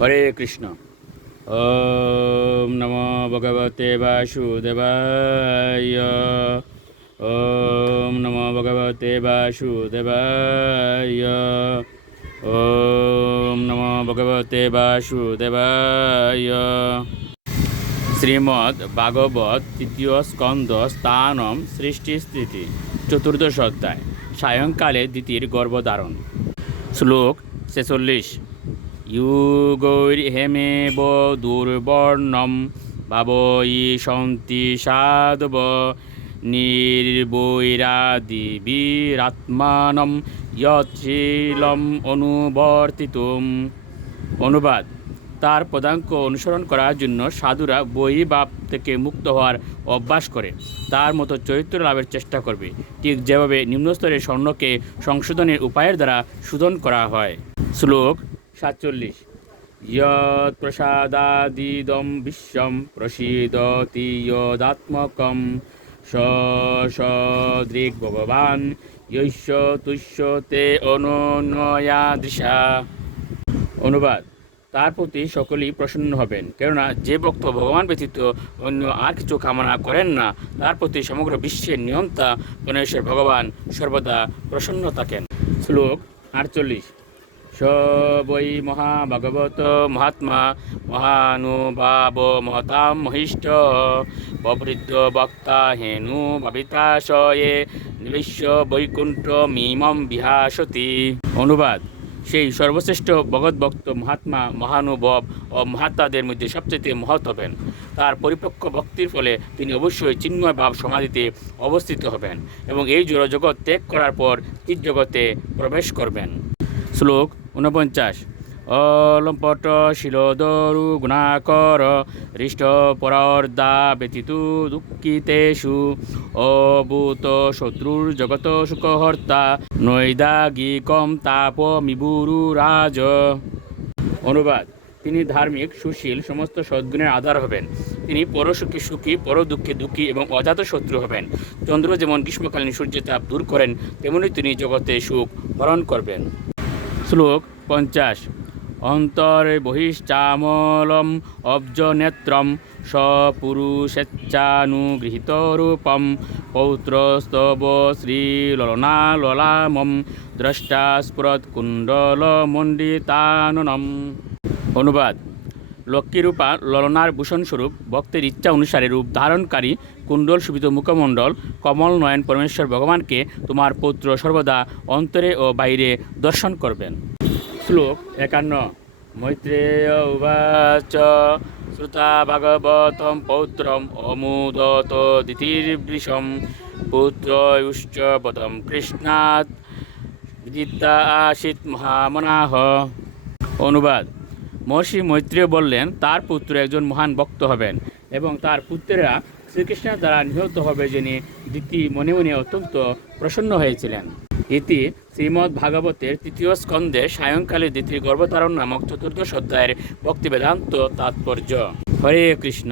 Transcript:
হরে কৃষ্ণ। ওম নমো ভগবতে বাসুদেবায়। ওম নমো ভগবতে বাসুদেবায়। ওম নমো ভগবতে বাসুদেবায়। শ্রীমদ্ ভাগবত তৃতীয় স্কন্দ স্থানম সৃষ্টি স্থিতি চতুর্দশ অধ্যায়, সায়ংকালে দ্বিতীয় গর্ভধারণ। শ্লোক ছেচল্লিশ। ইউগৈর্হেমেব দুর্বর্ণম ভাবয়ি সন্তি সাধব নির্বৈরাদিবীরাত্মানম ইয়ৎশীলম অনুবর্তিতুম। অনুবাদ। তার পদাঙ্ক অনুসরণ করার জন্য সাধুরা বই বাপ থেকে মুক্ত হওয়ার অভ্যাস করে। তার মতো চরিত্র লাভের চেষ্টা করবে। ঠিক যেভাবে নিম্নস্তরের স্বর্ণকে সংশোধনের উপায়ের দ্বারা শোধন করা হয়। শ্লোক সাতচল্লিশ। প্রসাদাদিদম বিশ্বম প্রসীদতি যদাত্মকম স সদৃক ভগবান ঐশ্য তুষ্য তে অনন্যয়া দৃশা। অনুবাদ, তার প্রতি সকলেই প্রসন্ন হবেন, কেননা যে ভক্ত ভগবান ব্যতীত অন্য আর কিছু কামনা করেন না, তার প্রতি সমগ্র বিশ্বের নিয়ন্তা গণেশের ভগবান সর্বদা প্রসন্ন থাকেন। শ্লোক আটচল্লিশ। বৈ মহাভগবত মহাত্মা মহানুভাব মহতাম মহিষ্ঠ ববৃদ্ধ বক্তা হেনু ভাবিতাশয়ে নিবিশ্ব বৈকুণ্ঠ মিমম বিহাসতি অনুবাদ সেই সর্বশ্রেষ্ঠ ভগৎ ভক্ত মহাত্মা, মহানুভব ও মহাত্মাদের মধ্যে সবচেয়ে মহৎ হবেন। তার পরিপক্ক ভক্তির ফলে তিনি অবশ্যই চিন্ময় ভাব সমাধিতে অবস্থিত হবেন এবং এই জড় জগৎ ত্যাগ করার পর জগতে প্রবেশ করবেন। শ্লোক ঊনপঞ্চাশ। অলম্পট শিলদরু গুণাকর, হৃষ্ট পরার্দা ব্যতীত দুঃখিতেষু। অভূত শত্রুর জগত সুখহর্তা নৈদাগিকম তাপ মিবুরু রাজ। অনুবাদ, তিনি ধার্মিক, সুশীল, সমস্ত সদ্গুণের আধার হবেন। তিনি পরসুখী সুখী পর দুঃখে দুঃখী এবং অজাত শত্রু হবেন। চন্দ্র যেমন গ্রীষ্মকালীন সূর্যের তাপ দূর করেন, তেমনি তিনি জগতে সুখ বরণ করবেন। শ্লোক পঞ্চাশ। অন্তরে বহিশ্চামলম অব্জনেত্রম সপুরুষেচ্ছানুগৃহীত রূপম পৌত্রস্তব শ্রীললনাললামম দ্রষ্টা স্ফুরৎ অনুবাদ। লক্ষ্মীরূপা ললনার ভূষণস্বরূপ ভক্তের ইচ্ছা অনুসারে রূপ ধারণকারী কুণ্ডল শোভিত মুখমণ্ডল কমল নয়ন পরমেশ্বর ভগবানকে তোমার পুত্র সর্বদা অন্তরে ও বাইরে দর্শন করবেন। শ্লোক একান্ন। মৈত্রেয় উবাচ। শ্রুতা ভাগবতম পৌত্রম অমুদত দ্বিতীর্বৃষম পুত্র কৃষ্ণাৎ। বিদিতা আশিত মহামনাহ। অনুবাদ। মহর্ষি মৈত্রী বললেন, তার পুত্র একজন মহান ভক্ত হবেন এবং তার পুত্রেরা শ্রীকৃষ্ণের দ্বারা নিহত হবে যিনি দিতি মনে মনে অত্যন্ত প্রসন্ন হয়েছিলেন। ইতি শ্রীমদ্ ভাগবতের তৃতীয় স্কন্ধে সায়ংকালে দ্বিতীয় গর্ভতারণ নামক চতুর্দশ অধ্যায়ের ভক্তি বেদান্ত তাৎপর্য। হরে কৃষ্ণ।